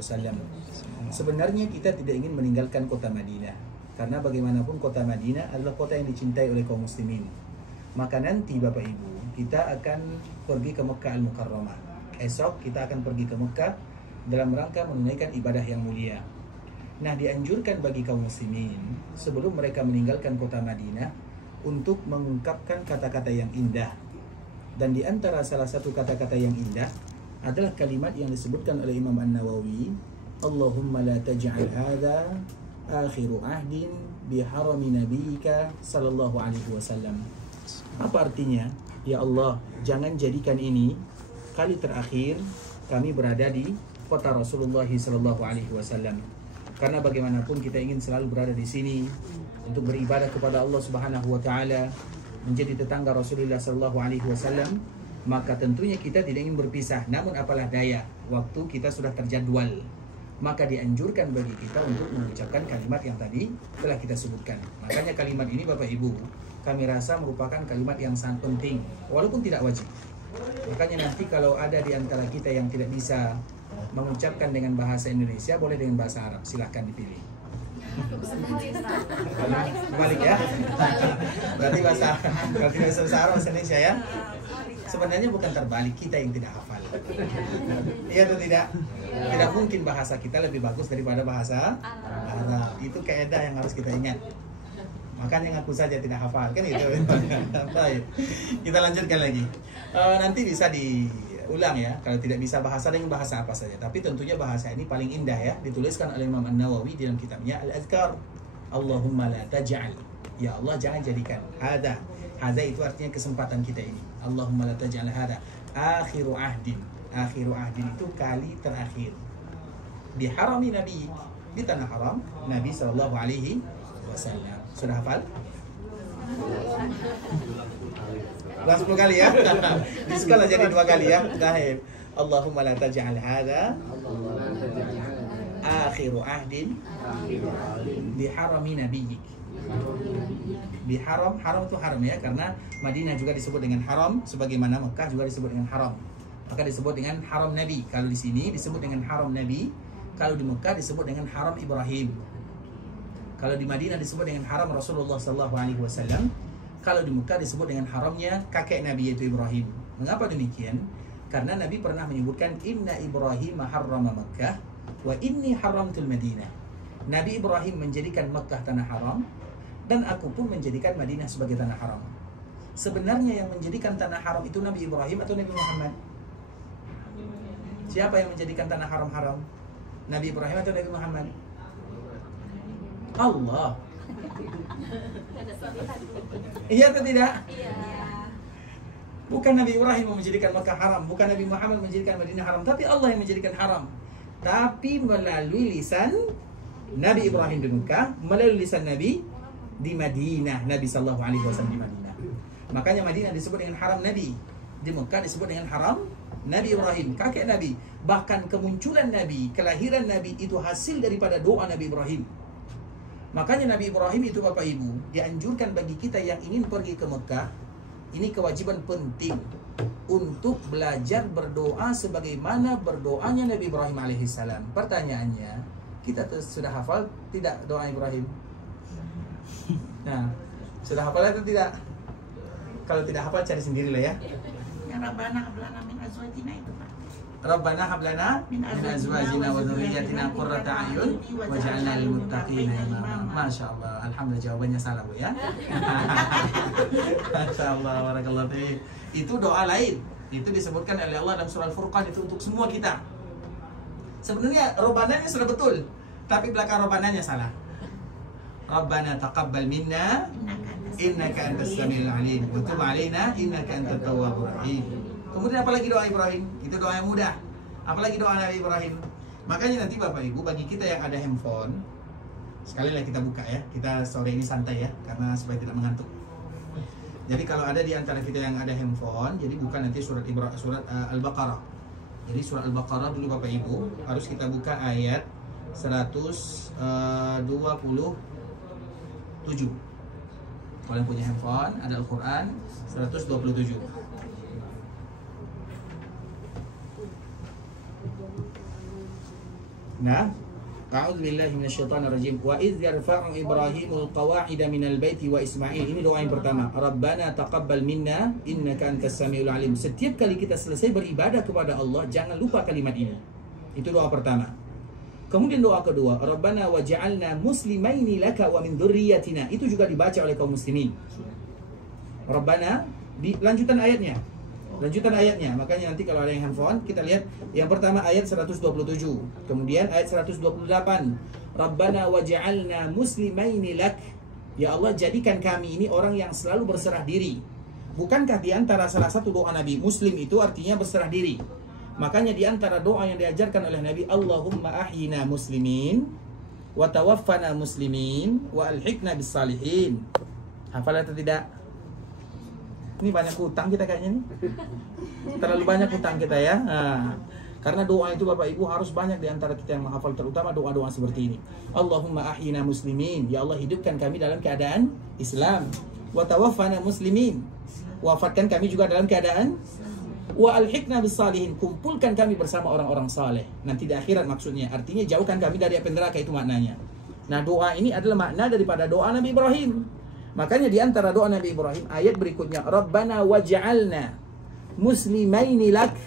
Wasallam. Sebenarnya kita tidak ingin meninggalkan kota Madinah, karena bagaimanapun kota Madinah adalah kota yang dicintai oleh kaum muslimin. Maka nanti Bapak Ibu, kita akan pergi ke Mekah Al-Mukarramah. Esok kita akan pergi ke Mekah dalam rangka menunaikan ibadah yang mulia. Nah, dianjurkan bagi kaum muslimin sebelum mereka meninggalkan kota Madinah untuk mengungkapkan kata-kata yang indah. Dan di antara salah satu kata-kata yang indah adalah kalimat yang disebutkan oleh Imam An-Nawawi, Allahumma la taj'al hadha akhiru ahdin biharami nabiyyika sallallahu alaihi wasallam. Apa artinya? Ya Allah, jangan jadikan ini kali terakhir kami berada di kota Rasulullah sallallahu alaihi wasallam. Karena bagaimanapun kita ingin selalu berada di sini untuk beribadah kepada Allah Subhanahu wa taala, menjadi tetangga Rasulullah sallallahu alaihi wasallam, maka tentunya kita tidak ingin berpisah. Namun apalah daya, waktu kita sudah terjadwal. Maka dianjurkan bagi kita untuk mengucapkan kalimat yang tadi telah kita sebutkan. Makanya kalimat ini Bapak Ibu, kami rasa merupakan kalimat yang sangat penting, walaupun tidak wajib. Makanya nanti kalau ada di antara kita yang tidak bisa mengucapkan dengan bahasa Indonesia, boleh dengan bahasa Arab, silahkan dipilih. Balik ya. Berarti bahasa Arab, bahasa Indonesia ya. Sebenarnya bukan terbalik, kita yang tidak hafal. Iya atau tidak? Tidak mungkin bahasa kita lebih bagus daripada bahasa Arab. Itu kaidah yang harus kita ingat. Makanya ngaku saja tidak hafal, kan itu. Baik. Kita lanjutkan lagi. Nanti bisa diulang ya. Kalau tidak bisa bahasa dengan bahasa apa saja. Tapi tentunya bahasa ini paling indah ya. Dituliskan oleh Imam An-Nawawi dalam kitabnya Al-Adhkar. Allahumma la taj'al. Ya Allah, jangan jadikan hada. Hada itu artinya kesempatan kita ini. Allahumma la taj'al hada akhiru ahdin. Akhiru ahdin itu kali terakhir. Di harami Nabi, di tanah haram Nabi sallallahu alaihi wasallam. Sudah hafal? Ulang 10 kali ya. Di sekolah jadi 2 kali ya. Baik. Allahumma la taj'al hada akhiru ahdin di harami nabiyyik. Di haram itu haram ya, karena Madinah juga disebut dengan haram, sebagaimana Mekah juga disebut dengan haram. Maka disebut dengan haram Nabi. Kalau di sini disebut dengan haram Nabi, kalau di Mekah disebut dengan haram Ibrahim. Kalau di Madinah disebut dengan haram Rasulullah sallallahu alaihi wasallam. Kalau di Mekah disebut dengan haramnya kakek Nabi, yaitu Ibrahim. Mengapa demikian? Karena Nabi pernah menyebutkan Inna Ibrahim harrama Makkah wa inni haramtul Madinah. Nabi Ibrahim menjadikan Makkah tanah haram, dan aku pun menjadikan Madinah sebagai tanah haram. Sebenarnya yang menjadikan tanah haram itu Nabi Ibrahim atau Nabi Muhammad? Siapa yang menjadikan tanah haram? Nabi Ibrahim atau Nabi Muhammad? Allah. Iya atau tidak? Iya. Bukan Nabi Ibrahim yang menjadikan Makkah haram, bukan Nabi Muhammad menjadikan Madinah haram, tapi Allah yang menjadikan haram. Tapi melalui lisan Nabi Ibrahim di Mekah, melalui lisan Nabi di Madinah, Nabi sallallahu alaihi wasallam di Madinah. Makanya Madinah disebut dengan haram Nabi, di Mekah disebut dengan haram Nabi Ibrahim, kakek Nabi. Bahkan kemunculan Nabi, kelahiran Nabi itu hasil daripada doa Nabi Ibrahim. Makanya Nabi Ibrahim itu Bapak Ibu, dianjurkan bagi kita yang ingin pergi ke Mekah, ini kewajiban penting untuk belajar berdoa sebagaimana berdoanya Nabi Ibrahim alaihissalam. Pertanyaannya, kita sudah hafal tidak doa Ibrahim? Nah, sudah hafal atau tidak? Kalau tidak hafal cari sendirilah ya. Yang Rabbana hablana min azwajina itu Pak. Rabbana hablana min azwajina wa dzurriyyatina qurrata a'yun waj'alna lil muttaqina imama. Masyaallah, alhamdulillah jawabannya salah Bu ya. Masyaallah, barakallahu fiik. Itu doa lain. Itu disebutkan oleh Allah dalam surah Al-Furqan, itu untuk semua kita. Sebenarnya robbananya sudah betul, tapi belakang robbananya salah. Rabbana taqabbal minna innaka antas samiul alim wa tub alaina innaka antat tawwabur rahim. Kemudian apalagi doa Ibrahim? Itu doa yang mudah. Apalagi doa Nabi Ibrahim. Makanya nanti Bapak Ibu, bagi kita yang ada handphone, sekali lagi kita buka ya. Kita sore ini santai ya, karena supaya tidak mengantuk. Jadi kalau ada di antara kita yang ada handphone, jadi buka nanti surat Al-Baqarah. Jadi surat Al-Baqarah dulu Bapak Ibu, harus kita buka ayat 127. Kalau yang punya handphone, ada Al-Quran 127. Nah, a'udzu billahi minasyaitonir rajim. Wa idz yarfa'u Ibrahimul qawa'ida minal baiti wa Ismail. Ini doa yang pertama. Rabbana taqabbal minna innaka antas samiul alim. Setiap kali kita selesai beribadah kepada Allah, jangan lupa kalimat ini. Itu doa pertama. Kemudian doa kedua, Rabbana waj'alna muslimaini laka wa min dzurriyyatina. Itu juga dibaca oleh kaum muslimin. Rabbana, di lanjutan ayatnya. Lanjutan ayatnya. Makanya nanti kalau ada yang handphone, kita lihat yang pertama ayat 127. Kemudian ayat 128. Rabbana waj'alna muslimaini lak. Ya Allah, jadikan kami ini orang yang selalu berserah diri. Bukankah di antara salah satu doa Nabi Muslim itu artinya berserah diri? Makanya di antara doa yang diajarkan oleh Nabi, Allahumma ahyina muslimin wa tawaffana muslimin wa alhiqna bis salihin. Hafal atau tidak? Ini banyak hutang kita kayaknya nih. Terlalu banyak hutang kita ya. Nah, karena doa itu Bapak Ibu harus banyak di antara kita yang menghafal, terutama doa-doa seperti ini. Allahumma ahyina muslimin. Ya Allah, hidupkan kami dalam keadaan Islam. Wa tawaffana muslimin. Wafatkan kami juga dalam keadaan wa alhiqna bis salihin, kumpulkan kami bersama orang-orang saleh nanti di akhirat, maksudnya artinya jauhkan kami dari api neraka, itu maknanya. Nah, doa ini adalah makna daripada doa Nabi Ibrahim. Makanya di antara doa Nabi Ibrahim ayat berikutnya, Rabbana waj'alna muslimaini lak.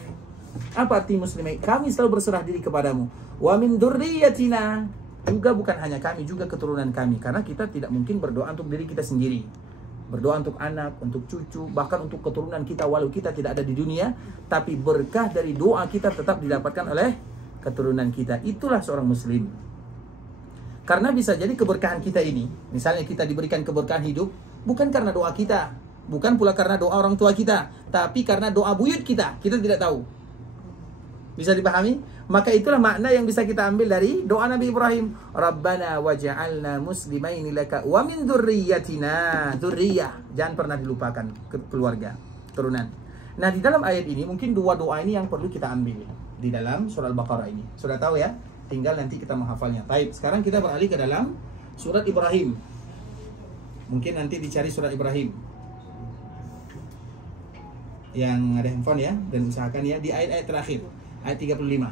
Apa arti muslimain? Kami selalu berserah diri kepadamu. Wa min dzurriyyatina, juga bukan hanya kami, juga keturunan kami, karena kita tidak mungkin berdoa untuk diri kita sendiri. Berdoa untuk anak, untuk cucu, bahkan untuk keturunan kita walau kita tidak ada di dunia, tapi berkah dari doa kita tetap didapatkan oleh keturunan kita. Itulah seorang muslim. Karena bisa jadi keberkahan kita ini, misalnya kita diberikan keberkahan hidup, bukan karena doa kita, bukan pula karena doa orang tua kita, tapi karena doa buyut kita tidak tahu. Bisa dipahami? Maka itulah makna yang bisa kita ambil dari doa Nabi Ibrahim. Rabbana waj'alna muslimaini laka wa min dzurriyyatina. Dzurriyyah, jangan pernah dilupakan keluarga, keturunan. Nah, di dalam ayat ini mungkin dua doa ini yang perlu kita ambil di dalam surah Al-Baqarah ini. Sudah tahu ya? Tinggal nanti kita menghafalnya. Baik, sekarang kita beralih ke dalam surat Ibrahim. Mungkin nanti dicari surat Ibrahim. Yang ada handphone ya, dan usahakan ya di ayat-ayat terakhir. Ayat 35.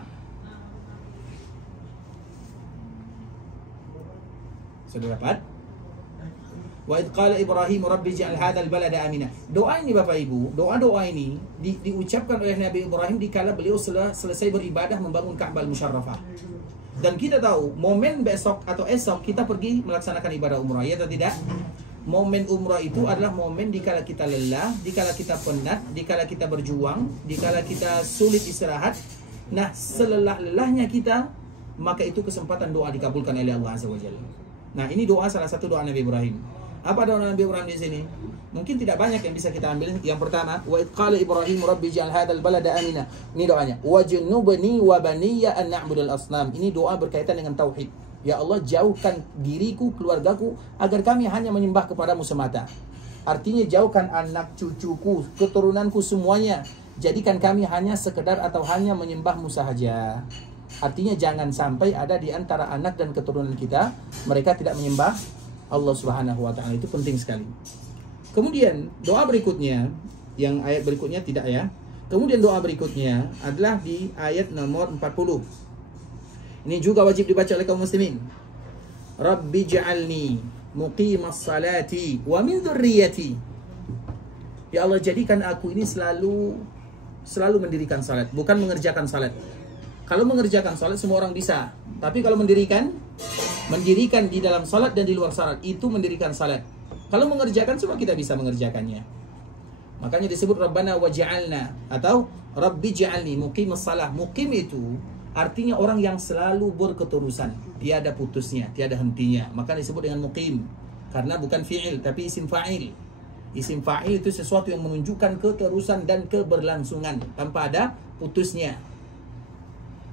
Sudah dapat? Wa idh qala Ibrahim rabbi ij'al hadzal balada amina. Doa ini Bapak Ibu, doa-doa ini diucapkan oleh Nabi Ibrahim dikala beliau selesai beribadah membangun Ka'bah Musyarrafah. Dan kita tahu momen besok atau esok kita pergi melaksanakan ibadah umrah, ya atau tidak? Momen umrah itu adalah momen dikala kita lelah, dikala kita penat, dikala kita berjuang, dikala kita sulit istirahat. Nah, selelah-lelahnya kita, maka itu kesempatan doa dikabulkan oleh Allah Azza wa Jalla. Nah, ini doa, salah satu doa Nabi Ibrahim. Apa doa Nabi Ibrahim di sini? Mungkin tidak banyak yang bisa kita ambil. Yang pertama, wa idh qala Ibrahim rabbi ij'al hadzal balada amina. Ini doanya. Wajnubni wa baniya an na'budal asnam. Ini doa berkaitan dengan tauhid. Ya Allah, jauhkan diriku, keluargaku, agar kami hanya menyembah kepadamu semata. Artinya jauhkan anak cucuku, keturunanku semuanya. Jadikan kami hanya sekedar atau hanya menyembahmu sahaja. Artinya jangan sampai ada di antara anak dan keturunan kita, mereka tidak menyembah Allah Subhanahu wa Ta'ala. Itu penting sekali. Kemudian doa berikutnya, yang ayat berikutnya tidak ya. Kemudian doa berikutnya adalah di ayat nomor 40. Ini juga wajib dibaca oleh kaum muslimin. Rabbi ja'alni muqimas salati wa min dzurriyyati. Ya Allah, jadikan aku ini selalu mendirikan salat, bukan mengerjakan salat. Kalau mengerjakan salat semua orang bisa, tapi kalau mendirikan di dalam salat dan di luar salat, itu mendirikan salat. Kalau mengerjakan semua kita bisa mengerjakannya. Makanya disebut Rabbana waj'alna atau Rabbi ja'alni muqimas salah. Muqim itu artinya orang yang selalu berketerusan, tiada putusnya, tiada hentinya. Maka disebut dengan muqim, karena bukan fi'il tapi isim fa'il. Isim fa'il itu sesuatu yang menunjukkan keterusan dan keberlangsungan tanpa ada putusnya.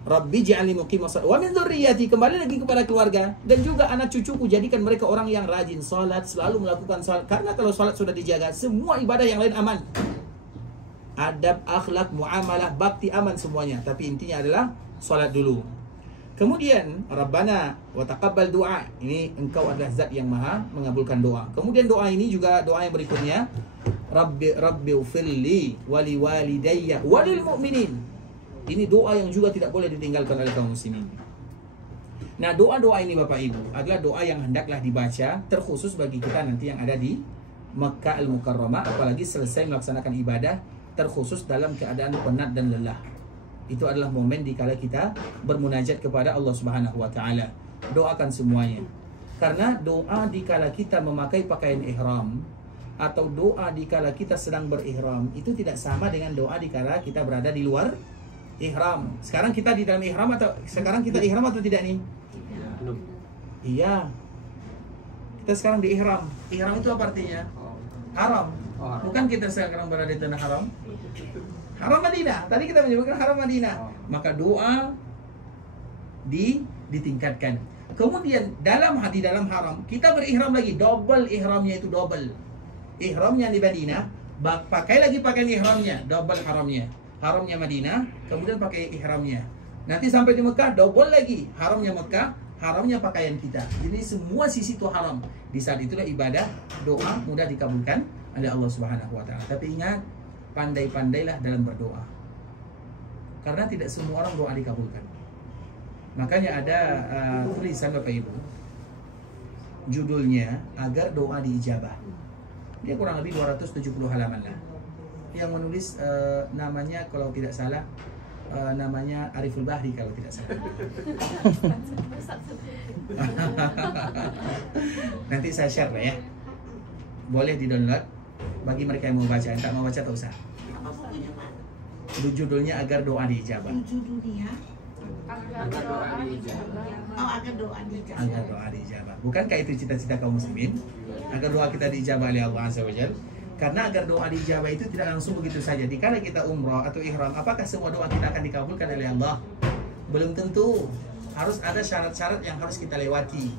Rabbi ja'alni muqimas shalah wa min dzurriyyati, kembali lagi kepada keluarga dan juga anak cucuku, jadikan mereka orang yang rajin salat, selalu melakukan salat. Karena kalau salat sudah dijaga, semua ibadah yang lain aman. Adab, akhlak, muamalah, bakti aman semuanya. Tapi intinya adalah salat dulu. Kemudian Rabbana wa taqabbal du'a. Ini engkau adalah zat yang maha mengabulkan doa. Kemudian doa ini juga doa yang berikutnya, Rabbi ufirli wali walidayya walil mu'minin. Ini doa yang juga tidak boleh ditinggalkan oleh kaum muslimin. Nah, doa-doa ini Bapak Ibu adalah doa yang hendaklah dibaca terkhusus bagi kita nanti yang ada di Makkah Al-Mukarramah, apalagi selesai melaksanakan ibadah, terkhusus dalam keadaan penat dan lelah. Itu adalah momen dikala kita bermunajat kepada Allah Subhanahu wa taala. Doakan semuanya. Karena doa dikala kita memakai pakaian ihram atau doa dikala kita sedang berihram itu tidak sama dengan doa dikala kita berada di luar ihram. Sekarang kita di dalam ihram atau sekarang kita ihram atau tidak nih? Belum. Iya. Kita sekarang di ihram. Ihram itu apa artinya? Haram. Bukan kita sekarang berada di tanah haram? Haram Madinah. Tadi kita menyebutkan haram Madinah. Maka doa ditingkatkan. Kemudian di dalam haram kita berihram lagi, double ihramnya itu double. Ihramnya di Madinah, pakai lagi pakaian ihramnya, double haramnya. Haramnya Madinah, kemudian pakai ihramnya. Nanti sampai di Mekah double lagi, haramnya Mekah, haramnya pakaian kita. Jadi semua sisi itu haram. Di saat itulah ibadah doa mudah dikabulkan oleh Allah Subhanahu wa taala. Tapi ingat, pandai-pandailah dalam berdoa. Karena tidak semua orang doa dikabulkan. Makanya ada tulisan Bapak Ibu, judulnya Agar Doa Diijabah. Dia kurang lebih 270 halaman lah. Yang menulis namanya kalau tidak salah namanya Ariful Bahri kalau tidak salah. Nanti saya share lah ya. Boleh di-download bagi mereka yang mau baca. Yang tak mau baca tak usah. Apa bukunya, Pak? Judulnya Agar Doa Diijabah. Judulnya Agar doa diijabah. agar doa dijabah. Agar doa diijabah. Bukankah itu cita-cita kaum muslimin? Agar doa kita diijabah oleh Allah Azza wa Jalla. Karena agar doa diijabah itu tidak langsung begitu saja. Dikala kita umrah atau ihram, apakah semua doa kita akan dikabulkan oleh Allah? Belum tentu. Harus ada syarat-syarat yang harus kita lewati.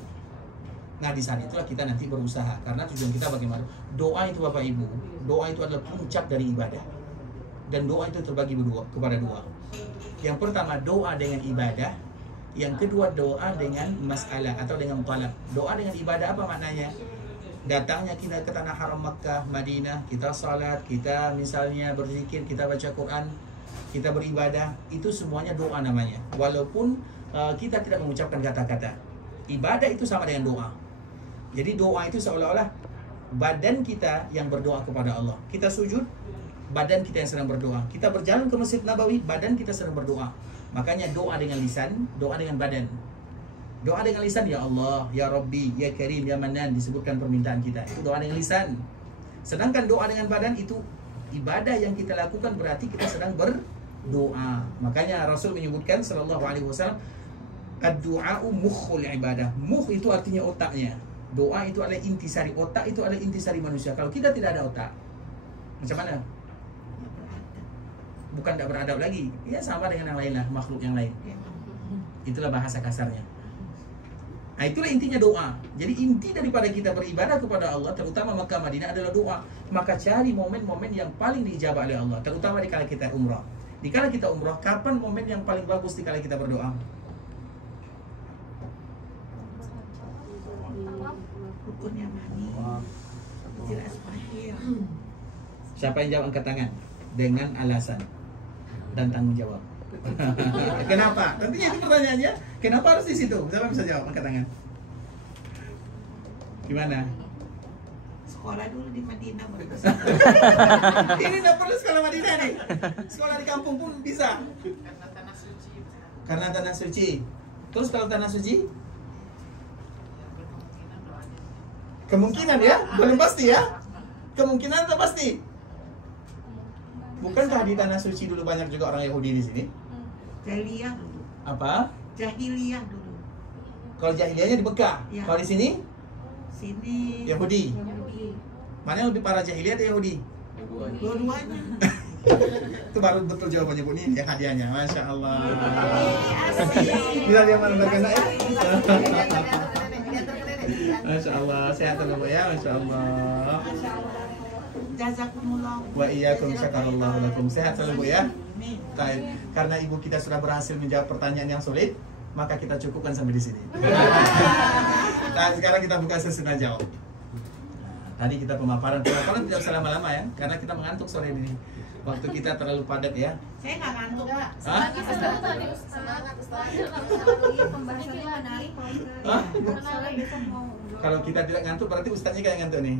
Nah, di saat itulah kita nanti berusaha. Karena tujuan kita bagaimana? Doa itu Bapak Ibu, doa itu adalah puncak dari ibadah. Dan doa itu terbagi kepada dua. Yang pertama doa dengan ibadah, yang kedua doa dengan masalah atau dengan talab. Doa dengan ibadah apa maknanya? Datangnya kita ke tanah haram Makkah, Madinah, kita salat, kita misalnya berzikir, kita baca Quran, kita beribadah, itu semuanya doa namanya. Walaupun kita tidak mengucapkan kata-kata. Ibadah itu sama dengan doa. Jadi doa itu seolah-olah badan kita yang berdoa kepada Allah. Kita sujud, badan kita yang sedang berdoa. Kita berjalan ke Masjid Nabawi, badan kita sedang berdoa. Makanya doa dengan lisan, doa dengan badan. Doa dengan lisan, ya Allah, ya Rabbi, ya Karim, ya Manan, disebutkan permintaan kita. Itu doa dengan lisan. Sedangkan doa dengan badan itu ibadah yang kita lakukan, berarti kita sedang berdoa. Makanya Rasul menyebutkan sallallahu alaihi wasallam, ad-du'a'u mukhul ibadah. Mukh itu artinya otaknya. Doa itu adalah intisari, otak itu adalah intisari manusia. Kalau kita tidak ada otak, macam mana? Bukan tidak beradab lagi, ya sama dengan yang lain lah, makhluk yang lain. Itulah bahasa kasarnya. Nah, itulah intinya doa. Jadi inti daripada kita beribadah kepada Allah, terutama Makkah Madinah, adalah doa. Maka cari momen-momen yang paling diijabah oleh Allah, terutama dikala kita umrah. Dikala kita umrah, kapan momen yang paling bagus dikala kita berdoa? Rukun Yamani. Jelas akhir. Siapa yang jawab angkat tangan dengan alasan dan tanggung jawab. Kenapa? Tentunya itu pertanyaannya. Kenapa harus di situ? Siapa bisa jawab? Angkat tangan. Gimana? Sekolah dulu di Madinah baru. Ini tidak perlu sekolah Madinah nih. Sekolah di kampung pun bisa. Karena tanah suci. Karena tanah suci. Terus kalau tanah suci? Kemungkinan ya? Belum pasti ya? Kemungkinan atau pasti? Bukankah di tanah suci dulu banyak juga orang Yahudi di sini? Jahiliyah dulu. Apa? Jahiliyah dulu. Kalau jahiliyahnya di Mekah. Ya. Kalau di sini? Sini. Yahudi. Mana yang lebih parah, jahiliyah atau Yahudi? Dua-duanya. Itu baru betul jawabannya Bu. Ini ya hadiahnya. Masya Allah. Asik. Bisa dia mana berkena ya? Masya Allah. Sehat Bapak ya. Masya Allah. Jazakumullah. Wa iyyakum syakarallahu lakum. Sehat selalu Bu ya. Amin. Baik. Karena Ibu kita sudah berhasil menjawab pertanyaan yang sulit, maka kita cukupkan sampai di sini. Nah, sekarang kita buka sesi tanya jawab. Tadi kita pemaparan tidak usah lama-lama ya, karena kita mengantuk sore ini. Waktu kita terlalu padat ya. Saya nggak ngantuk, Pak. Hah? Semangat Ustaz. Pembahasannya menarik. Hah? Soalnya besok mau umroh. Kalau kita tidak ngantuk berarti ustaznya kayak ngantuk nih.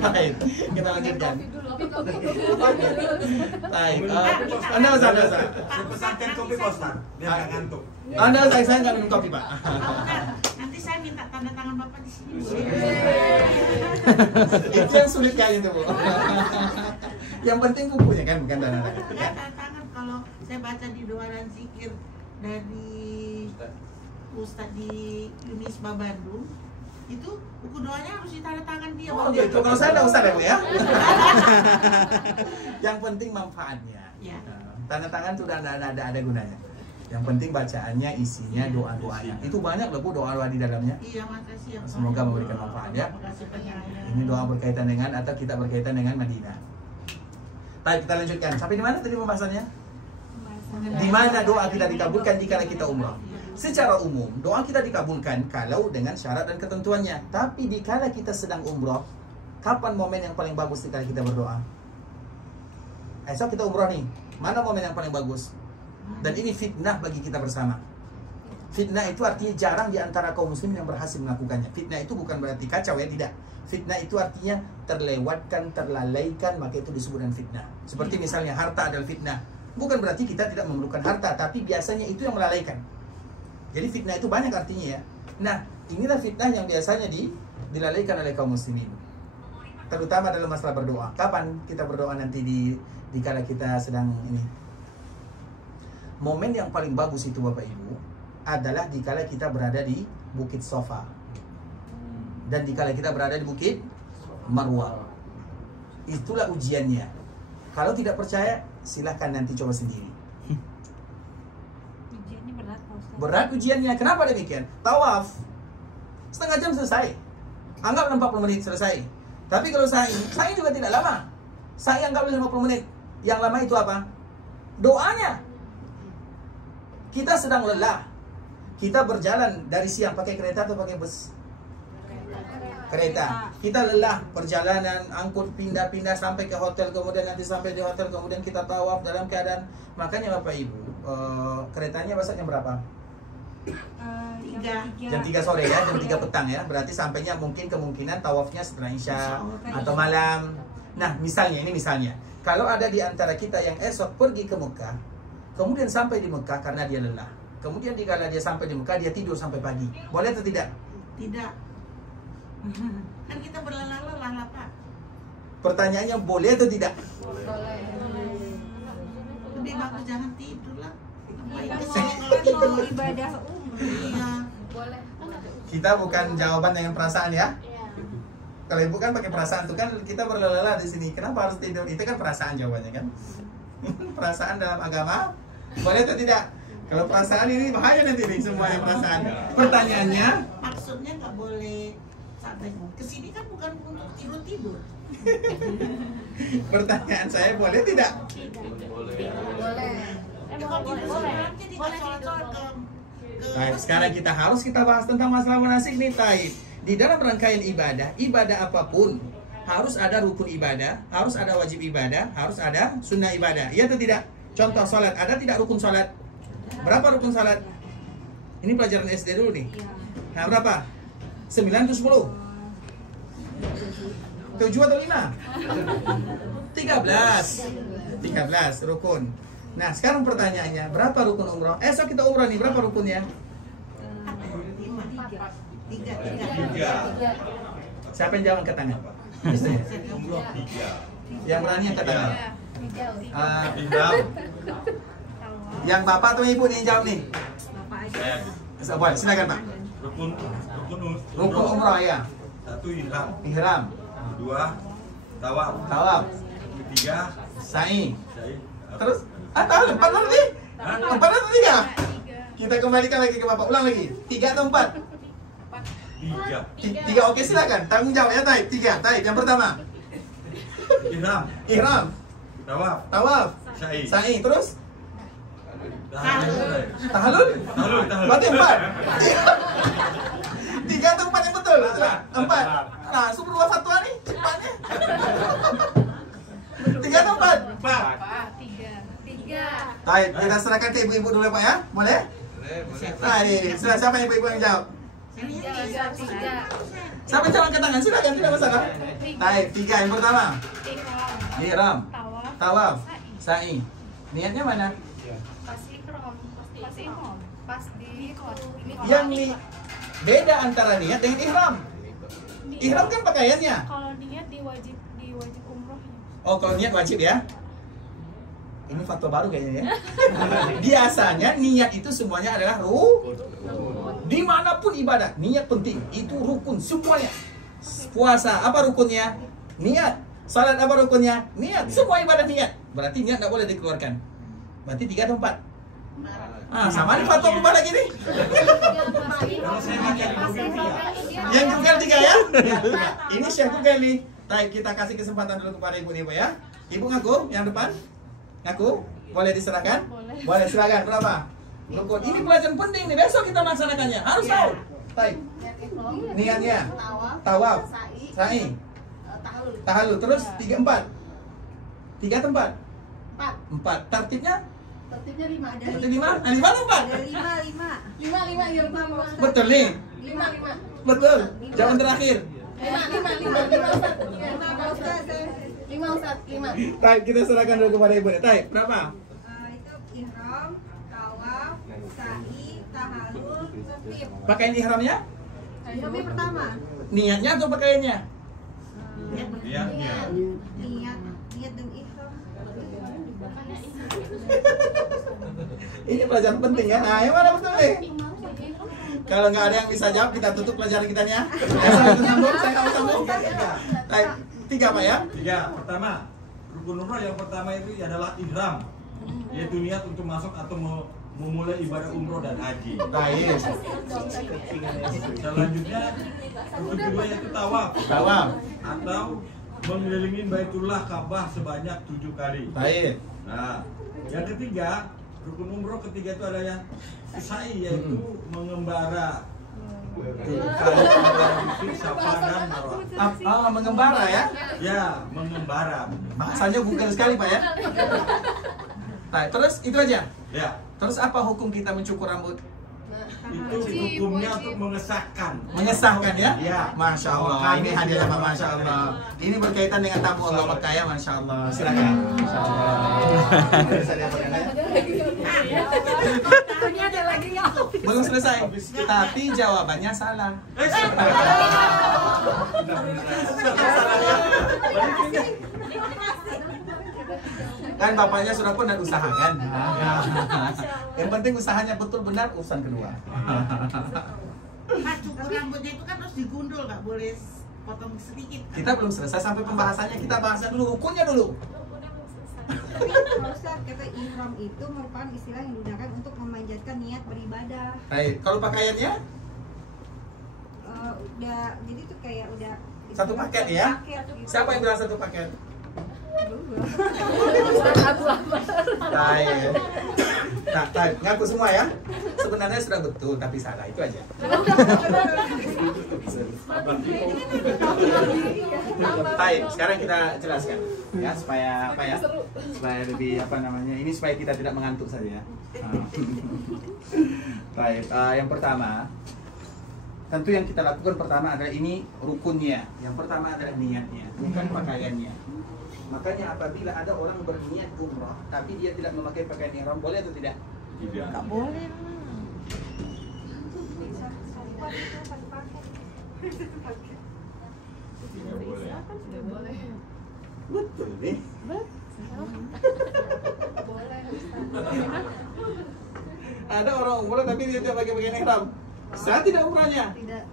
Baik, kita lanjutkan. Baik, Anda Ustaz. Saya pesankan kopi Pak Ustaz, biar nggak ngantuk. Anda saya nggak minum kopi Pak. Pak Ustaz, nanti saya minta tanda tangan Bapak di sini. Itu yang sulit kayaknya tuh Bu. Yang penting bukunya kan, bukan dana. Enggak, tanda tangan kalau saya baca di doa dan zikir dari Ustadz di Unisba Bandung, itu buku doanya harus ditanda tangan dia. Oh gitu, kalau saya ada Ustaz ya Bu ya. Yang penting manfaatnya. Ya. Tanda tangan sudah ada gunanya. Yang penting bacaannya, isinya, doa-doanya. Itu banyak loh Bu doa-doa di dalamnya. Iya, makasih ya Pak. Semoga memberikan manfaat ya. Makasih banyak. Ini doa berkaitan dengan atau kita berkaitan dengan Madinah. Baik, kita lanjutkan. Sampai di mana tadi pembahasannya? Di mana doa kita dikabulkan jika kita umrah? Secara umum, doa kita dikabulkan kalau dengan syarat dan ketentuannya. Tapi dikala kita sedang umrah, kapan momen yang paling bagus jika kita berdoa? Esok kita umrah nih, mana momen yang paling bagus? Dan ini fitnah bagi kita bersama. Fitnah itu artinya jarang di antara kaum muslim yang berhasil melakukannya. Fitnah itu bukan berarti kacau ya, tidak. Fitnah itu artinya terlewatkan, terlalaikan, maka itu disebut dengan fitnah. Seperti misalnya harta adalah fitnah. Bukan berarti kita tidak memerlukan harta, tapi biasanya itu yang melalaikan. Jadi fitnah itu banyak artinya ya. Nah, inilah fitnah yang biasanya dilalaikan oleh kaum muslimin. Terutama dalam masalah berdoa. Kapan kita berdoa nanti di kala kita sedang ini? Momen yang paling bagus itu Bapak Ibu adalah dikala kita berada di Bukit Safa dan dikala kita berada di Bukit Marwah. Itulah ujiannya. Kalau tidak percaya, silahkan nanti coba sendiri. Ujiannya berat Pak Ustaz. Berat ujiannya. Kenapa demikian? Tawaf setengah jam selesai. Anggaplah 40 menit selesai. Tapi kalau sa'i juga tidak lama. Sa'i anggaplah 50 menit. Yang lama itu apa? Doanya. Kita sedang lelah. Kita berjalan dari siang pakai kereta atau pakai bus? Kereta. Kita lelah perjalanan, angkut pindah-pindah sampai ke hotel, kemudian nanti sampai di hotel, kemudian kita tawaf dalam keadaan. Makanya Bapak Ibu, keretanya masuk jam berapa? Jam 3 sore ya, jam 3 petang ya. Berarti sampainya mungkin kemungkinan tawafnya setelah Isya atau malam. Nah, misalnya ini misalnya, kalau ada di antara kita yang esok pergi ke Mekah, kemudian sampai di Mekah karena dia lelah. Kemudian dikala dia sampai di Mekah, dia tidur sampai pagi. Boleh atau tidak? Tidak. Kan kita berlelah-lelah Pak. Pertanyaannya boleh atau tidak? Lebih bagus jangan tidur lah. Ngapain Kan kesini mau kalau tidur? ibadah umroh. Iya. Boleh. Kita bukan jawaban dengan perasaan ya. Iya. Kalau ibu kan pakai perasaan tuh kan kita berlelah di sini. Kenapa harus tidur? Itu kan perasaan jawabannya kan. Perasaan dalam agama boleh atau tidak? Kalau perasaan ini bahaya nanti nih semuanya perasaan. Pertanyaannya, Maksudnya nggak boleh sampai kesini kan bukan untuk tidur-tidur. pertanyaan saya boleh tidak? Boleh. Ya, kalau tidur sebenarnya jadi nggak sholat-sholat ke Baik, sekarang kita bahas tentang masalah manasik nih, Taib. Di dalam rangkaian ibadah apapun harus ada rukun ibadah, harus ada wajib ibadah, harus ada sunnah ibadah. Iya atau tidak? Contoh salat, ada tidak rukun salat? Berapa rukun salat? Ini pelajaran SD dulu nih. Nah, berapa? 9 atau 10? 7 atau 5? 13 rukun. Nah, sekarang pertanyaannya, berapa rukun umroh? Esok kita umroh nih, berapa rukunnya? 3. Siapa yang jawab angkat tangan? Umroh 3. Yang berani angkat tangan. Ihram. Yang bapak atau ibu nih yang jawab nih? Saya Boleh, silakan Pak. rukun Rukun umroh ya. 1 ihram, Ihram, 2 tawaf, tawaf, 3 sa'i. syai. Terus, tahu 4 lagi? 4 atau 3? Kita kembalikan lagi ke bapak, ulang lagi. 3 atau 4? 3 3, oke silakan. Tanggung jawab ya Taib. 3, Taib. Yang pertama, ihram, ihram, tawaf, tawaf, syai. sa'i. Terus, Tahlul. tahalul. Tahlul. Berarti 4. 3 atau 4 yang betul? 4. Nah, suruh luas satu nih, cepatnya. 3 atau 4? 4. Tiga. Baik, kita serahkan ke ibu-ibu dulu ya Pak ya. Boleh? Nah, ini siapa yang ibu yang jawab? Tiga. Siapa yang jawab angkat tangan? Silakan, tidak masalah. Baik, 3 yang pertama. Ihram, tawaf, sa'i. Niatnya mana? Pas di Yang beda antara niat dengan ihram. Ihram kan pakaiannya. kalau niat di wajib umrohnya. Oh, kalau niat wajib ya? Ini faktor baru kayaknya ya. Biasanya niat itu semuanya adalah dimanapun ibadah, niat penting. Itu rukun semuanya. Puasa, apa rukunnya? Niat. Salat, apa rukunnya? Niat. Semua ibadah niat. Berarti niat tidak boleh dikeluarkan. Berarti 3 atau 4? Ah, sama nih faktor apa lagi nih? Yang Google 3 ya? Ini Syekh Google nih. Baik, kita kasih kesempatan dulu kepada ibu nih, Pak ya. Ibu ngaku yang depan? Ngaku? Boleh diserahkan? Boleh silakan. Berapa? Rukun. Ini pelajaran penting nih. Besok kita melaksanakannya. Harus tahu. Baik. Niatnya. Tawaf. Sa'i. Tahallul. Terus 3 4. 3 atau 4? 4. Tertibnya? Tertibnya 5 ada. Tertib 5? 5 atau 4? Ada 5. 5 ya, Bang. Betul nih. 5. Betul. Jawaban terakhir. 5 Ustaz. 5. Baik, kita serahkan dulu kepada ibu. Baik, berapa? Itu ihram, tawaf, sa'i, tahallul, tertib. Pakaian ihramnya? Ihramnya pertama. Niatnya atau pakaiannya? Niatnya. Niat dan ihram. Ini pelajaran penting ya. Nah, yang mana betul nih? Kalau nggak ada yang bisa jawab, kita tutup pelajaran kita ya. Saya sambung, saya kamu sambung. Baik, 3 Pak ya? 3. Pertama, rukun umroh yang pertama itu adalah ihram, yaitu niat untuk masuk atau memulai ibadah umroh dan haji. Baik. Selanjutnya, rukun kedua yaitu tawaf Tawaf. atau mengelilingi Baitullah Ka'bah sebanyak 7 kali. Baik. Nah, yang ketiga, rukun umroh ketiga itu adalah sa'i, yaitu mengembara. Safa dan Marwah. Mengembara ya? Ya, mengembara. Bahasanya Google sekali Pak ya. Baik, terus itu aja. Ya, Terus apa hukum kita mencukur rambut? itu hukumnya untuk mengesahkan. Mengesahkan ya? Ya. Masya Allah. Ini hadiahnya Pak, Masya Allah. Ini berkaitan dengan tamu Allah Mekah ya, Masya Allah. Silakan. Ada lagi ya. Belum selesai. Tapi jawabannya salah. Kan bapaknya sudah pun dan usaha kan. Yang penting usahanya betul benar, urusan kedua. Pak, cukur rambutnya itu kan harus digundul, nggak boleh potong sedikit. Kita belum selesai sampai pembahasannya, kita bahasnya dulu, hukumnya dulu. Ustaz, kata ihram itu merupakan istilah yang digunakan untuk memanjatkan niat beribadah. Baik, kalau pakaiannya Udah, jadi tuh kayak udah satu paket ya? Paket, gitu. Siapa yang bilang satu paket? Dulu. Baik. Nah, baik. Ngaku semua ya. Sebenarnya sudah betul, tapi salah itu aja. Baik, sekarang kita jelaskan ya supaya apa ya? Supaya lebih apa namanya? Ini supaya kita tidak mengantuk saja. Baik, yang pertama tentu yang kita lakukan pertama adalah ini rukunnya. Yang pertama adalah niatnya, bukan pakaiannya. Makanya apabila ada orang berniat umrah tapi dia tidak memakai pakaian ihram, boleh atau tidak? Tidak. Nggak boleh. Tidak boleh. Betul nih. Ada orang umrah tapi dia tidak pakai pakaian ihram. Saya tidak umrahnya. Tidak.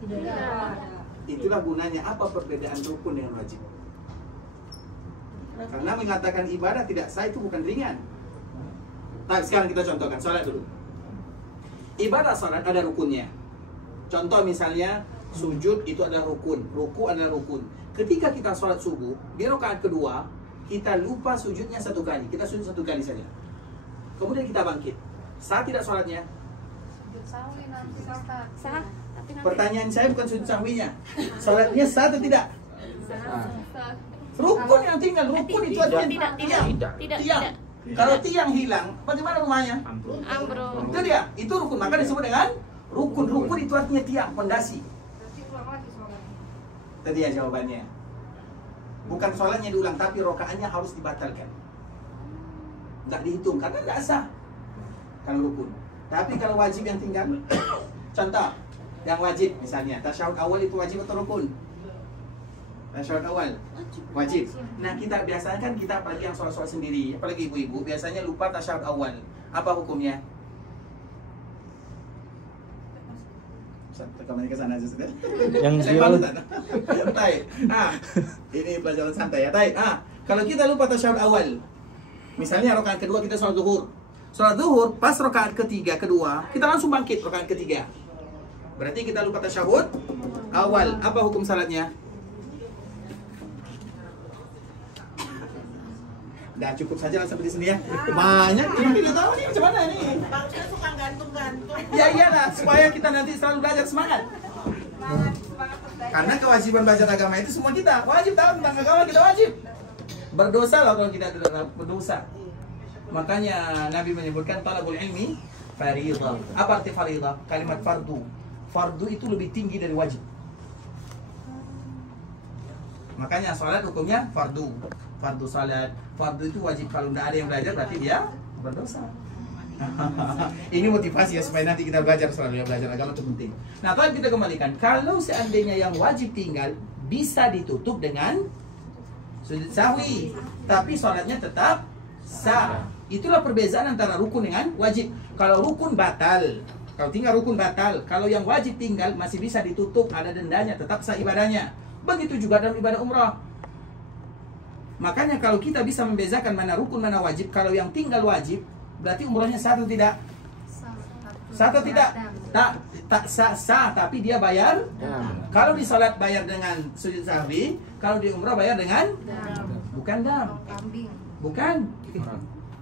Itulah gunanya, apa perbedaan rukun dengan wajib? Karena mengatakan ibadah tidak sah itu bukan ringan. Nah, sekarang kita contohkan salat dulu. Ibadah salat ada rukunnya. Contoh misalnya sujud itu adalah rukun, ruku adalah rukun. Ketika kita salat subuh, di rakaat kedua kita lupa sujudnya 1 kali. Kita sujud 1 kali saja. Kemudian kita bangkit. Sah tidak salatnya? Sujud sahwi nanti Ustaz. Sah. Tapi nanti Pertanyaan saya bukan sujud sahwinya. Salatnya sah atau tidak? sah. Rukun yang tinggal, rukun itu artinya Tidak. Kalau tiang hilang, bagaimana rumahnya? Ambruk. Itu dia, itu rukun. Maka disebut dengan rukun. Rukun itu artinya tiang, pondasi. Berarti ulang lagi sholatnya. Tadi ya jawabannya. Bukan sholatnya diulang, tapi rokaatnya harus dibatalkan. Nggak dihitung, karena nggak sah. Kalau rukun. Tapi kalau wajib yang tinggal, contoh, yang wajib misalnya, tasyahud awal itu wajib atau rukun? Tasyahud awal wajib. Nah kita biasanya kan kita apalagi yang sholat-sholat sendiri, apalagi ibu-ibu biasanya lupa tasyahud awal. Apa hukumnya? Kembali ke sana aja sudah. Yang Saya jual malu tak? Baik. Ini pelajaran santai ya. Baik. Kalau kita lupa tasyahud awal, misalnya rakaat kedua kita sholat zuhur. Sholat zuhur pas rakaat ketiga kedua kita langsung bangkit rakaat ketiga. Berarti kita lupa tasyahud awal. Apa hukum salatnya? Dah cukup saja lah sampai di sini ya. Banyak ini tidak tahu nih macam mana nih. Bang Ustaz suka gantung-gantung. Ya iyalah supaya kita nanti selalu belajar semangat. Karena kewajiban belajar agama itu semua kita wajib tahu tentang agama, kita wajib. Berdosa loh kalau kita tidak berdosa. Makanya Nabi menyebutkan talabul ilmi fariidhah. Apa arti fariidhah? Kalimat fardu. Fardu itu lebih tinggi dari wajib. Makanya salat hukumnya fardu. Fardu salat. Fardu itu wajib. Kalau tidak ada yang belajar berarti dia berdosa. Ini motivasi ya supaya nanti kita belajar selalu ya, belajar agama itu penting. Nah, kalau kita kembalikan, kalau seandainya yang wajib tinggal bisa ditutup dengan sujud sahwi, tapi sholatnya tetap sah. Itulah perbezaan antara rukun dengan wajib. Kalau rukun batal, kalau tinggal rukun batal. Kalau yang wajib tinggal masih bisa ditutup, ada dendanya, tetap sah ibadahnya. Begitu juga dalam ibadah umrah. Makanya kalau kita bisa membezakan mana rukun mana wajib, kalau yang tinggal wajib berarti umrohnya sah atau tidak? Sah atau tidak? Tak sah, tapi dia bayar. Kalau di salat bayar dengan sujud sahwi, kalau di umrah bayar dengan bukan dam. Bukan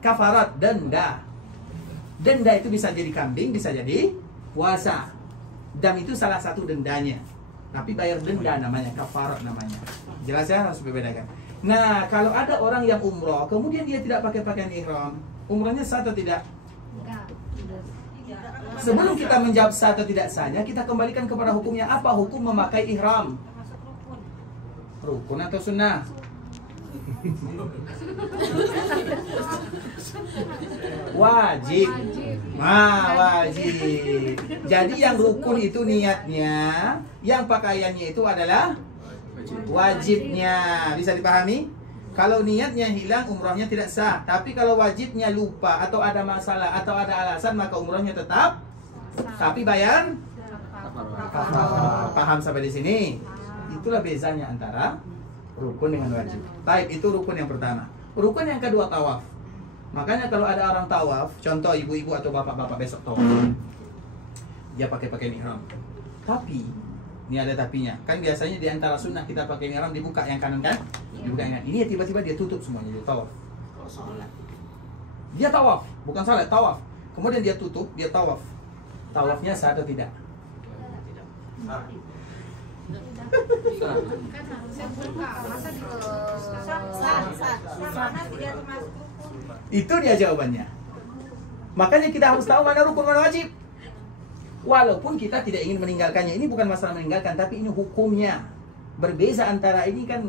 kafarat, denda. Denda itu bisa jadi kambing, bisa jadi puasa. Dam itu salah satu dendanya. Tapi bayar denda namanya, kafarat namanya. Jelas ya, harus dibedakan. Nah, kalau ada orang yang umroh, kemudian dia tidak pakai pakaian ihram, umrohnya sah atau tidak? Sebelum kita menjawab sah atau tidak sahnya, kita kembalikan kepada hukumnya. Apa hukum memakai ihram? Rukun atau sunnah? Wajib. Wajib. Jadi yang rukun itu niatnya, yang pakaiannya itu adalah wajibnya. Bisa dipahami? Kalau niatnya hilang, umrohnya tidak sah. Tapi kalau wajibnya lupa atau ada masalah atau ada alasan, maka umrohnya tetap sah. Tapi bayar kafarah. Paham sampai di sini? Itulah bezanya antara rukun dengan wajib. Taib itu rukun yang pertama. Rukun yang kedua tawaf. Makanya kalau ada orang tawaf, contoh ibu-ibu atau bapak-bapak besok tawaf, dia pakai pakaian ihram. Tapi ini ada tapinya. Kan biasanya di antara sunnah kita pakai ihram dibuka yang kanan kan? Dibuka yang kanan. Ini tiba-tiba dia tutup semuanya, dia tawaf. Dia tawaf, bukan salat, tawaf. Kemudian dia tutup, dia tawaf. Tawafnya sah atau tidak? Itu dia jawabannya. Makanya kita harus tahu mana rukun mana wajib. Walaupun kita tidak ingin meninggalkannya, ini bukan masalah meninggalkan, tapi ini hukumnya. Berbeza antara ini kan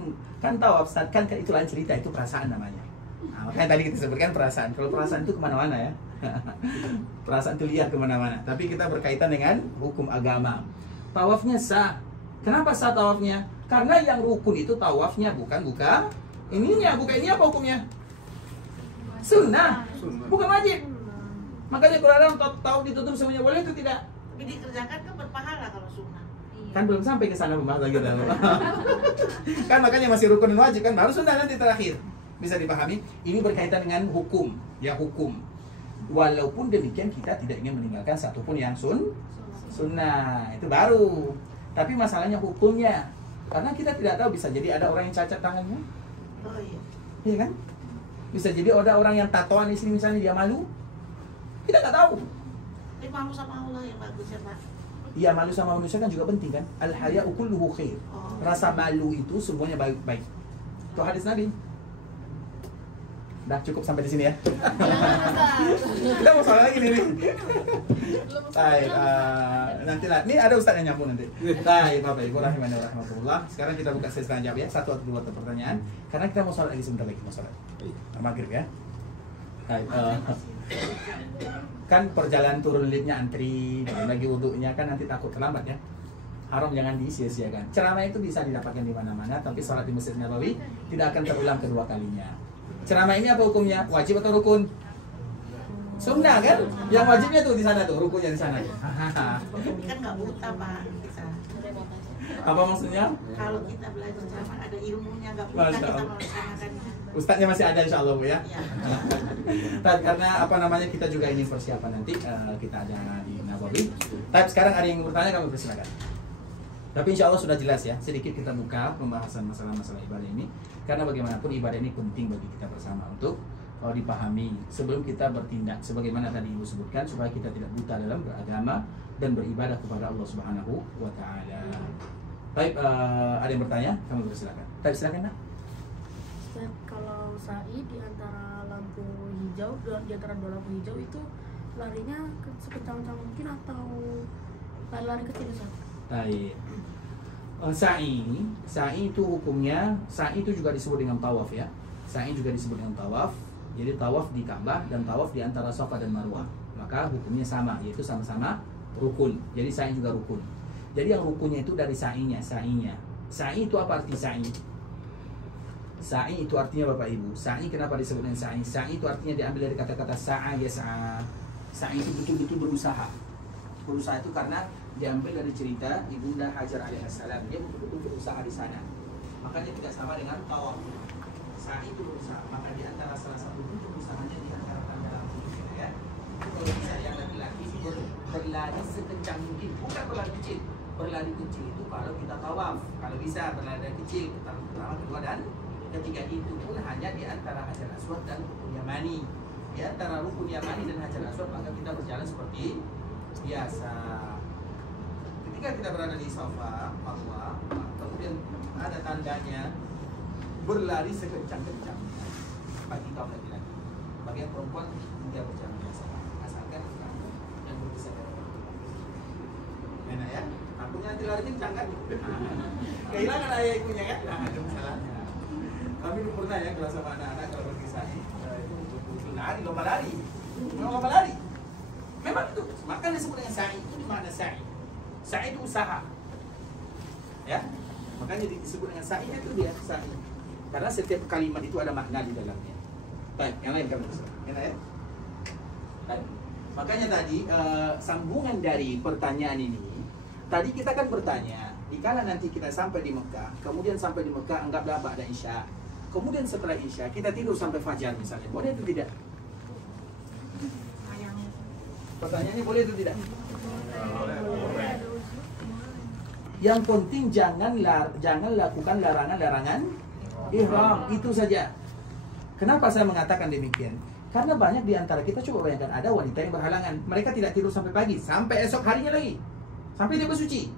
tawaf, kan itu lain cerita, itu perasaan namanya. Nah, makanya tadi kita sebutkan perasaan. Kalau perasaan itu kemana-mana ya. Perasaan itu liar kemana-mana. Tapi kita berkaitan dengan hukum agama. Tawafnya sah. Kenapa sah tawafnya? Karena yang rukun itu tawafnya bukan buka ininya. Buka ini apa hukumnya? Sunnah, bukan wajib. Makanya kalau ada tahu ditutup semuanya boleh itu tidak? Tapi dikerjakan kan berpahala kalau sunnah. Kan belum sampai ke sana pembahasan kita. Kan makanya masih rukun dan wajib kan, baru sunnah nanti terakhir. Bisa dipahami? Ini berkaitan dengan hukum, ya hukum. Walaupun demikian kita tidak ingin meninggalkan satupun yang sunnah, itu baru. Tapi masalahnya hukumnya. Karena kita tidak tahu, bisa jadi ada orang yang cacat tangannya. Oh iya. Iya kan? Bisa jadi ada orang yang tatoan di sini misalnya dia malu. Kita nggak tahu. Tapi malu sama Allah yang bagus ya Pak. Iya, malu sama manusia kan juga penting kan. Al-haya'u kulluhu khair. Rasa malu itu semuanya baik-baik. Itu hadis Nabi. Dah cukup sampai di sini ya. Kita mau soal lagi nih. Baik, nantilah. Ini ada Ustaz yang nyambung nanti. Baik, Bapak Ibu rahimani wa rahmatullah. Sekarang kita buka sesi tanya jawab ya, 1 atau 2 pertanyaan. Karena kita mau sholat lagi sebentar lagi, mau sholat maghrib ya. Baik, kan perjalanan turun liftnya antri, dan lagi wudhunya kan nanti takut terlambat ya. Haram jangan disia-siakan. Ceramah itu bisa didapatkan di mana-mana, tapi sholat di Masjid Nabawi tidak akan terulang kedua kalinya. Ceramah ini apa hukumnya? Wajib atau rukun? Sunnah kan? Yang wajibnya tuh di sana tuh, rukunnya di sana. Ini kan nggak buta Pak kita. Apa maksudnya? Kalau kita belajar ceramah ada ilmunya, nggak buta Masya kita Allah. melaksanakannya. Ustadznya masih ada insya Allah Bu ya. Ya. Karena apa namanya kita juga ini persiapan nanti kita ada di Nabawi. Tapi sekarang ada yang bertanya, kami persilakan. Tapi insya Allah sudah jelas ya. Sedikit kita buka pembahasan masalah-masalah ibadah ini. Karena bagaimanapun ibadah ini penting bagi kita bersama untuk dipahami sebelum kita bertindak. Sebagaimana tadi Ibu sebutkan, supaya kita tidak buta dalam beragama dan beribadah kepada Allah Subhanahu wa Ta'ala. Baik, ada yang bertanya? Kami persilakan. Baik, silakan Nak. Ustaz, kalau sa'i di antara lampu hijau, di antara 2 lampu hijau itu larinya sekencang-kencang mungkin atau lari-lari kecil Ustaz? Baik. Sa'i itu hukumnya, sa'i itu juga disebut dengan tawaf ya. Sa'i juga disebut dengan tawaf. Jadi tawaf di Ka'bah dan tawaf di antara Safa dan Marwah. Maka hukumnya sama, yaitu sama-sama rukun. Jadi sa'i juga rukun. Jadi yang rukunnya itu dari sa'inya. Sa'i itu apa arti sa'i? Sa'i itu artinya Bapak Ibu. Sa'i kenapa disebut dengan sa'i? Sa'i itu artinya diambil dari kata-kata sa'a yas'a. Sa'i itu betul-betul berusaha. Berusaha itu karena diambil dari cerita Ibunda Hajar alaihissalam. Dia betul-betul berusaha di sana. Makanya tidak sama dengan tawaf. Sa'i itu berusaha. Maka di antara salah satu bentuk usahanya di antara tanda lampu ya. Kalau bisa yang laki-laki berlari sekencang mungkin, bukan berlari kecil. Berlari kecil itu kalau kita tawaf. Kalau bisa berlari kecil pertama, kedua dan ketiga itu pun hanya di antara Hajar Aswad dan Rukun Yamani. Di antara Rukun Yamani dan Hajar Aswad maka kita berjalan seperti biasa. Ketika kita berada di Safa, Marwah, kemudian ada tandanya berlari sekencang-kencang. Bagi kaum laki-laki, bagi yang perempuan dia berjalan biasa. Asalkan yang berbisa enak ya. Akunya nanti lari kencang kan? Kehilangan ayah ibunya kan? Nah, ada masalahnya. Kami dulu pernah ya kelas sama anak-anak kalau pergi sa'i itu betul-betul lari, lomba lari. Memang lomba lari. Memang itu, makanya disebut dengan sa'i. Itu di mana sa'i? Sa'i itu usaha. Ya. Makanya disebut dengan sa'i itu dia sa'i. Karena setiap kalimat itu ada makna di dalamnya. Baik, yang lain kami terus. Enak ya? Baik. Makanya tadi sambungan dari pertanyaan ini, tadi kita kan bertanya, dikala nanti kita sampai di Mekah, kemudian sampai di Mekah anggaplah ba'da Isya. Kemudian setelah Isya kita tidur sampai fajar misalnya. Boleh itu tidak? Pertanyaannya boleh itu tidak? Yang penting jangan lakukan larangan-larangan ihram, itu saja. Kenapa saya mengatakan demikian? Karena banyak di antara kita, coba bayangkan, ada wanita yang berhalangan. Mereka tidak tidur sampai pagi, sampai esok harinya lagi, sampai dia bersuci.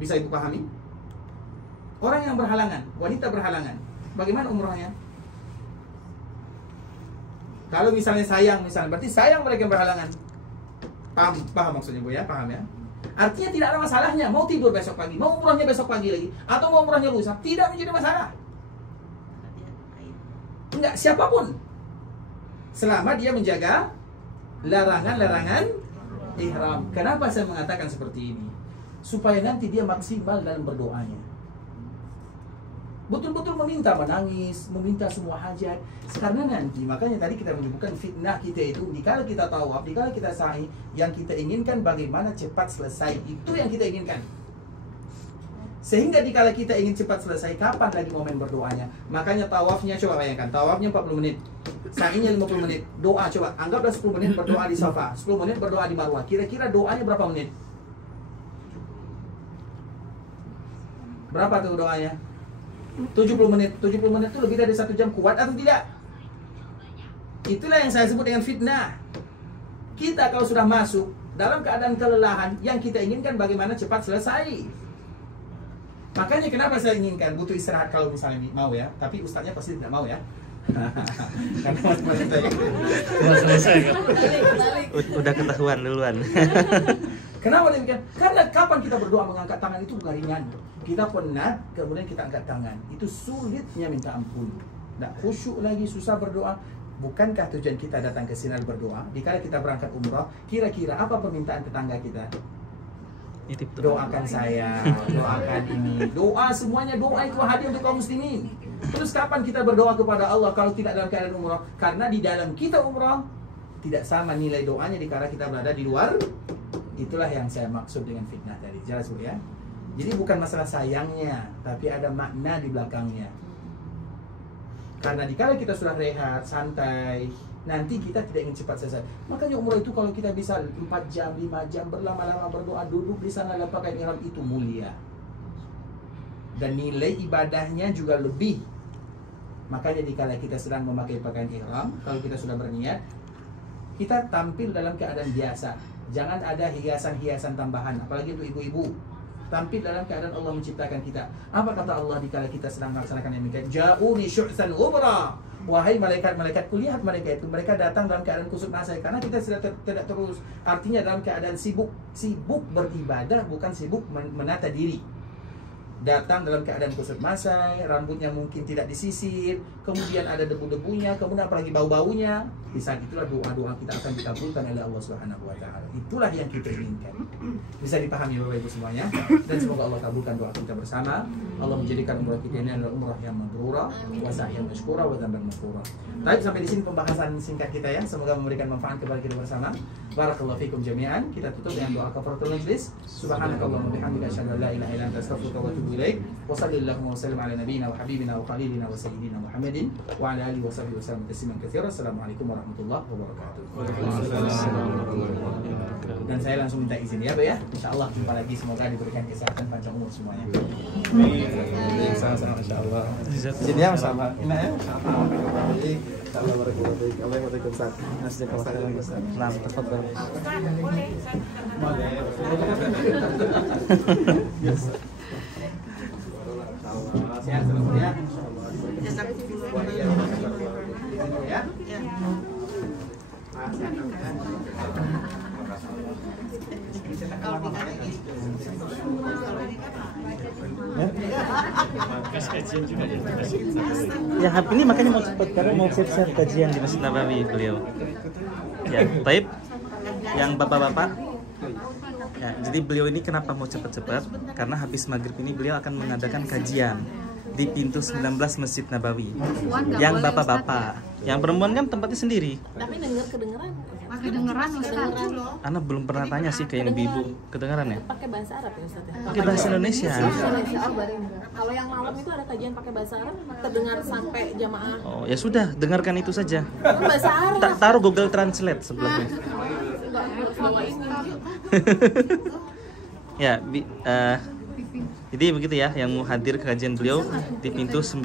Bisa Ibu pahami? Orang yang berhalangan, wanita berhalangan, bagaimana umrohnya? Kalau misalnya sayang, berarti sayang mereka yang berhalangan. Paham maksudnya Bu ya? Paham ya? Artinya tidak ada masalahnya mau tidur besok pagi, mau umrohnya besok pagi lagi, atau mau umrohnya lusa, tidak menjadi masalah. Enggak, siapapun, selama dia menjaga larangan-larangan ihram. Kenapa saya mengatakan seperti ini? Supaya nanti dia maksimal dalam berdoanya. Betul-betul meminta, menangis, meminta semua hajat. Karena nanti, makanya tadi kita menyebutkan fitnah kita itu, dikala kita tawaf, dikala kita sa'i, yang kita inginkan bagaimana cepat selesai. Itu yang kita inginkan. Sehingga dikala kita ingin cepat selesai, kapan lagi momen berdoanya? Makanya tawafnya, coba bayangkan, tawafnya 40 menit, sa'inya 50 menit, doa coba, anggaplah 10 menit berdoa di Safa, 10 menit berdoa di Marwah. Kira-kira doanya berapa menit? Berapa tuh doanya? 70 menit. 70 menit itu lebih dari 1 jam, kuat atau tidak? Itulah yang saya sebut dengan fitnah. Kita kalau sudah masuk dalam keadaan kelelahan, yang kita inginkan bagaimana cepat selesai. Makanya kenapa saya inginkan butuh istirahat kalau misalnya mau ya, tapi ustaznya pasti tidak mau ya. Karena masing-masing saya Udah selesai kan? Udah ketahuan duluan. Kenapa demikian? Karena kapan kita berdoa mengangkat tangan itu bukan ringan. Kita penat, kemudian kita angkat tangan. Itu sulitnya minta ampun. Tidak khusyuk lagi, susah berdoa. Bukankah tujuan kita datang ke sini berdoa? Dikala kita berangkat umrah, kira-kira apa permintaan tetangga kita? Doakan saya, doakan ini. Doa semuanya, doa itu hadiah untuk kaum muslimin. Terus kapan kita berdoa kepada Allah kalau tidak dalam keadaan umrah? Karena di dalam kita umrah tidak sama nilai doanya dikala kita berada di luar. Itulah yang saya maksud dengan fitnah tadi. Jelas Bu ya? Jadi bukan masalah sayangnya, tapi ada makna di belakangnya. Karena dikala kita sudah rehat, santai, nanti kita tidak ingin cepat selesai. Makanya umrah itu kalau kita bisa 4 jam, 5 jam berlama-lama berdoa, duduk di sana dan pakai ihram itu mulia. Dan nilai ibadahnya juga lebih. Makanya dikala kita sedang memakai pakaian ihram, kalau kita sudah berniat, kita tampil dalam keadaan biasa. Jangan ada hiasan-hiasan tambahan, apalagi untuk ibu-ibu. Tampil dalam keadaan Allah menciptakan kita. Apa kata Allah dikala kita sedang melaksanakan yang demikian? Ja'uni syu'san ghubra. Wahai malaikat-malaikat, kulihat mereka itu, mereka datang dalam keadaan kusut nasai. Karena kita sudah tidak terus, artinya dalam keadaan sibuk. Sibuk beribadah, bukan sibuk menata diri. Datang dalam keadaan kusut masai, rambutnya mungkin tidak disisir, kemudian ada debu-debunya, kemudian apalagi bau-baunya. Di saat itulah doa-doa kita akan dikabulkan oleh Allah Subhanahu wa taala. Itulah yang kita inginkan. Bisa dipahami Bapak Ibu semuanya, dan semoga Allah kabulkan doa kita bersama. Allah menjadikan umrah kita ini adalah umrah yang mabrurah, wa sa'yan mashkura wa dzamban maghfura. Baik, sampai di sini pembahasan singkat kita ya. Semoga memberikan manfaat kepada kita bersama. Barakallahu fikum jami'an. Kita tutup dengan doa kafaratul majlis. Subhanakallahumma bihamdika asyhadu an la ilaha illa anta astaghfiruka wa atubu ilaik. Wa sallallahu wa sallam ala nabiyyina wa habibina wa khalilina wa sayyidina Muhammadin wa ala alihi wa sahbihi wa sallam tasliman katsiran. Assalamualaikum warahmatullahi wabarakatuh. Dan saya langsung minta izin ya, Pak ya. Insyaallah jumpa lagi, semoga diberikan kesehatan panjang umur semuanya. Sama-sama insyaallah. Izin ya sama. Ini ya. Allah barakallahu fiik. Waalaikumsalam. Nah, tafadhal. Boleh. Sehat selalu ya. Ya. Ya, ini makanya mau cepat karena mau siap-siap kajian di Masjid Nabawi beliau. Ya, baik. Yang bapak-bapak. Ya, jadi beliau ini kenapa mau cepat-cepat? Karena habis maghrib ini beliau akan mengadakan kajian di pintu 19 Masjid Nabawi. Yang bapak-bapak, yang perempuan kan tempatnya sendiri. Tapi kedengeran. Kedengeran Ustaz. Anak belum pernah tanya sih ke yang ibu, kedengaran ya? Pakai bahasa Arab ya Ustaz? Pakai bahasa Indonesia. Kalau yang malam itu ada kajian pakai bahasa Arab, terdengar sampai jamaah. Oh, ya sudah, dengarkan itu saja. Bahasa Arab. Taruh Google Translate sebelumnya. Ya, jadi begitu ya yang mau hadir ke kajian beliau di pintu 19.